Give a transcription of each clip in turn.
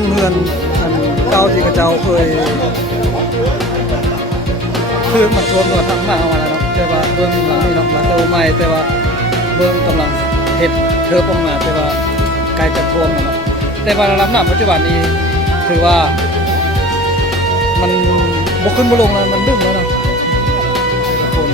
งเฮือนอันเก่าที่กระเจ้าเคยคือมันท่วมก็ทำมาเอามาแล้วเนาะแต่ว่าเบิ่งหลังนี่เนาะมาเตาใหม่แต่ว่าเบิ่งกำลังเฮ็ดเทิบออกมาแต่ว่าใกล้จะท่วมแล้วเนาะแต่ว่าระดับน้ำปัจจุบันนี้ถือว่ามันบ่ขึ้นบ่ลงแล้วมันดึงแล้วเนาะทุกคน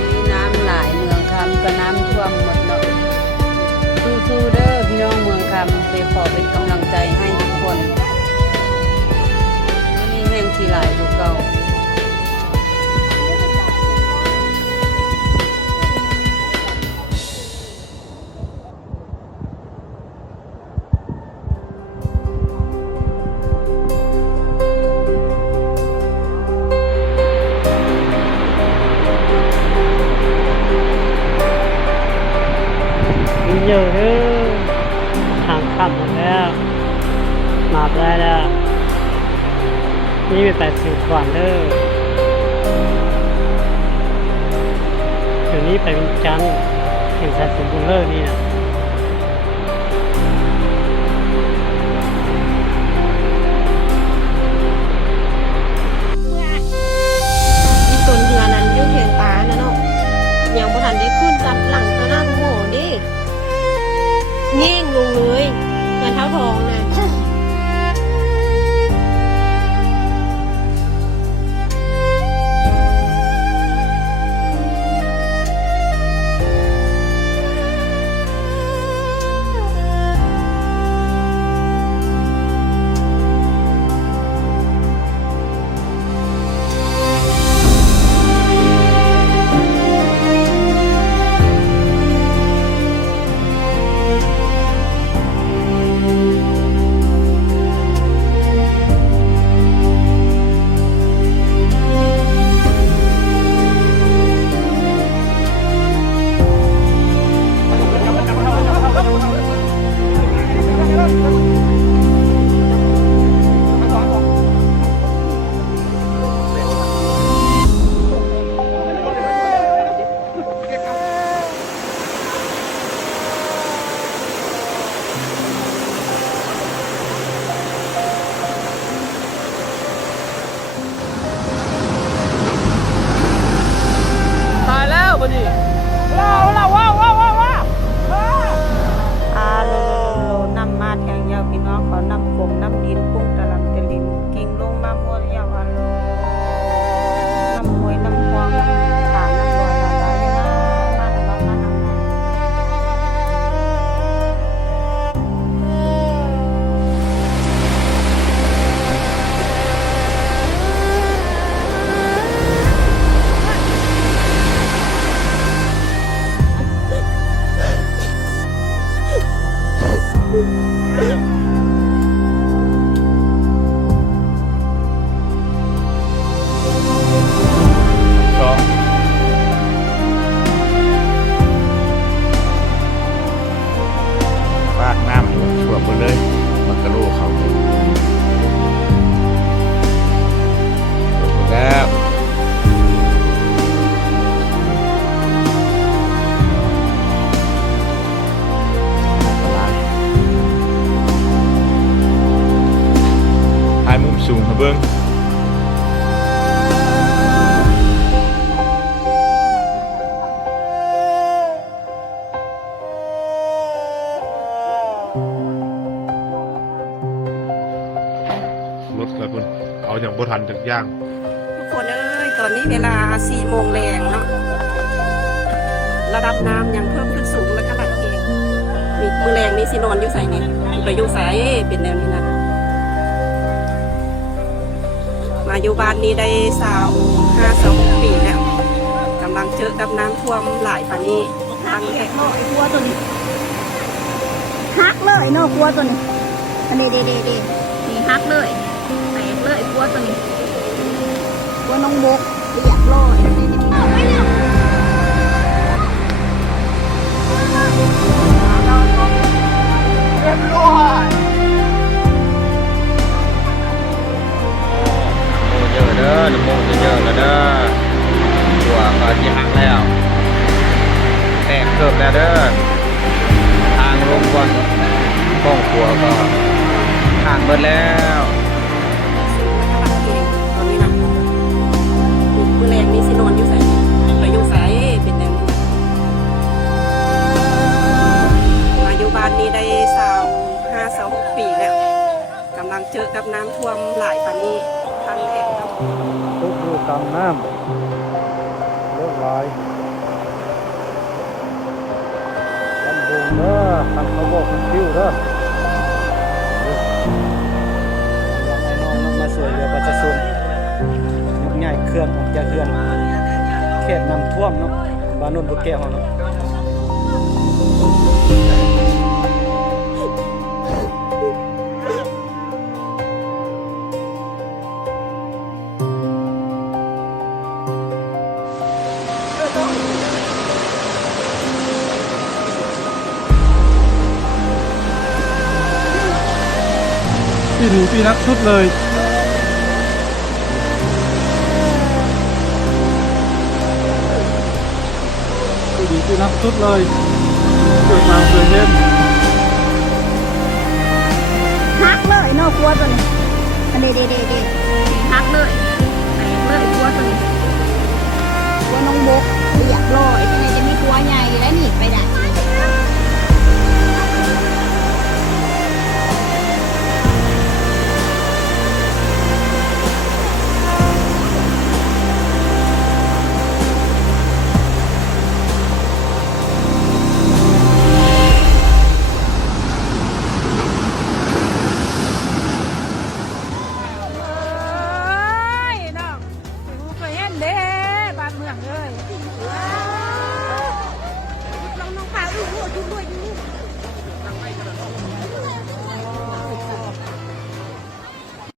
มีน้ำหลายเมืองคำก็น้ำท่วมหมดเนาะสู้ๆเด้อพี่น้องเมืองคำเดี๋ยวขอเป็นกำลังใจให้ทุกคนมีแห่งที่หลายกว่าเก่าเยอะเด้อทางขับหมดแล้วมาได้แล้วนี่ไป80ก่อนเด้อเดี๋ยวนี้ไปวิจันทร์เห็นสัตว์สมบูรณ์เลิศนี่นะอีต้นเดือนนั้นอยู่เพียงตานะเนาะยังบ่ทันได้ขึ้นกับหลังตะหน้าโง่ดิแย่งลงเลยเงินเท้าทองนะตายแล้วบัดนี้ โลนำมาแทงยาวพี่น้องเขานำกลมนำดินพุ่งตะลำตะลินกิ่งลงมาม้วนยาวอันน้ำมวยน้ำพวงขาน้ำลอยละลายมาฟากน้ำท่วมหมดเลยมันกระโดดเขาแล้วถ่ายมุมสูงนะเบิ้งรถกระพุนเอาอย่างบ่ทันจากย่าง ทุกคนเอ้ยตอนนี้เวลา4 โมงแรงเนาะระดับน้ำยังเพิ่มขึ้นสูงแล้วก็หนักเองมีมือแรงนี่สินอนอยู่ใส่นี่ไปอยู่ใส่เป็นแนวนี้นะ มาอยู่บ้านนี้ได้25-26 ปีแล้ว ำลังเจอกับน้ำท่วมหลายปานนี้ครั้งแรก เนาะไอ้กลัวตัวนี้ฮักเลยเนาะกลัวตัวนี้อันนี้เด้นี่ฮักเลยแตกเลยกลัวตัวนี้กลัวน้องบกเรียบร้อยเอาไปเร็ว เยอะเด้อน้ำมูกเยอะแล้วเด้อตัวก็ที่หักแล้วแตกเกือบแล้วเด้อทางลงก่อนห้องครัวก็ห่างเบิดแล้ว สูงและกำลังเก่งตอนนี้นะมือแรงนี่สินอนอยู่ใส่ไปอยู่ใส่เป็นแนวนี้มาอยู่บ้านนี้ได้25-26 ปีแล้วกำลังเจอกับน้ำท่วมหลายปานนี้ครั้งแรกเนาะ ทุกอยู่กลางน้ำเลิกลอยลำบูงเด้อทำเขาบอกคนคิ้วเด้อยังไงน้องมาสวยเรือประชาชนยกใหญ่เครื่องออกจากเครื่องเขตน้ำท่วมเนาะบ้านโนนบุกแก้วเนาะ ปีนี้ปีนักชุดเลยปีนี้ปีนักชุดเลยเกิดมาเคยเห็น ฮักเลยเนาะกลัวตัวนี้อันนี้เด้นี่ฮักเลย